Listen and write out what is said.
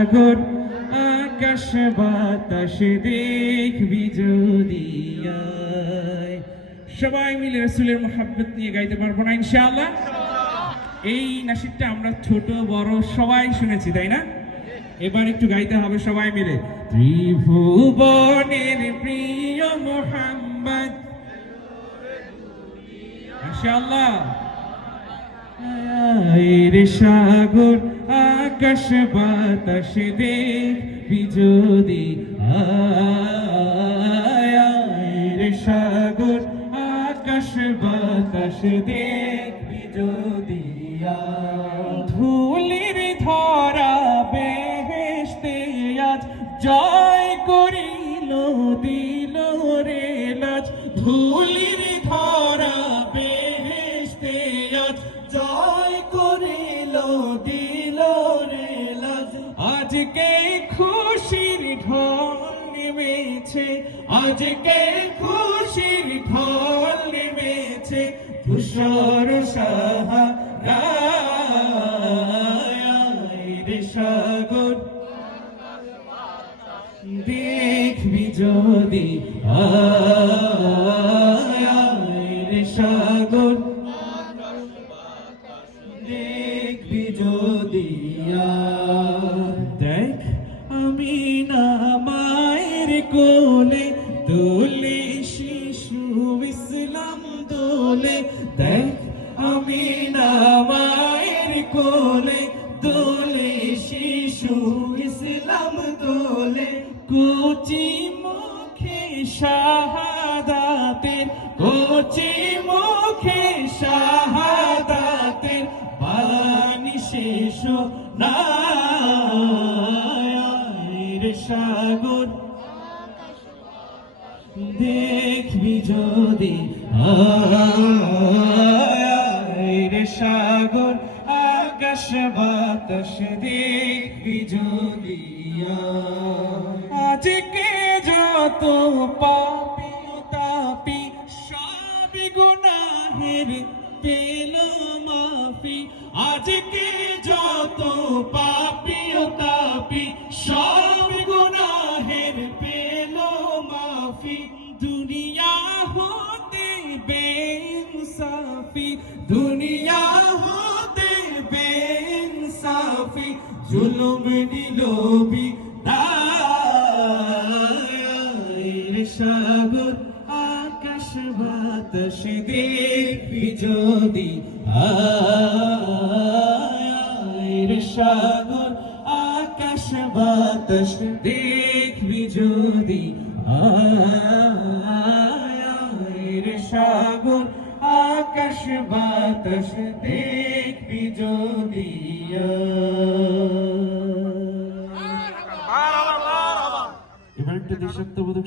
সাগর আকাশ বাতাস দেখবি যদি আয়। সবাই মিলে রাসূলের মোহাব্বত নিয়ে গাইতে পারবো না ইনশাআল্লাহ? এই নাশিদটা আমরা ছোট বড় সবাই শুনেছি, তাই না? এবার একটু গাইতে হবে সবাই মিলে। ত্রিভুবনের প্রিয় মোহাম্মদ, ইনশাআল্লাহ। রে সাগর আকাশ বাতাস দেখবি যদি আয়। রে সাগর আকাশ বাতাস দেখবি যদি আয়। ধুলির ধরা বেহেশতে আজ জয় করিল দিল রে লাজ। ধুলির ধরা বেহেশতে আজ জয় করিল দিল রে লাজ। আজকে খুশির ঢল নেমেছে, আজকে খুশির ঢল নেমেছে ধূসর সাহারায়। রে সাগর দেখবি যদি আয়। রে সাগর দেখবি যদি আয়। দেখ আমি না মায়ের কোলে দোলে শিশু ইসলাম দোলে। দেখ আমি না মায়ের কোলে দোলে শিশু ইসলাম দোলে। কচি মুখে শাহাদাতের, কচি মুখে শাহাদাতের বাণী শেষ নাই। রে সাগর দেখবি যদি আয়। রে সাগর আকাশ বাতাস দেখবি যদি আয়। আজকে যত পাপী তাপি সব গুনাহের পেল মাফি। আজকে যত পাপী তাপি সব গুনাহের পেল মাফি। দুনিয়া হতে বেইনসাফি, দুনিয়া হতে বেইনসাফি জুলুম নিল বিদায়। রে সাগর আকাশ বাতাস দেখবি যদি আয়। রে সাগর আকাশ বাতাস দেখবি যদি আয়। রে সাগর আকাশ বাতাস দেখবি যদি আয়। এবার একটা দেশাত্মবোধক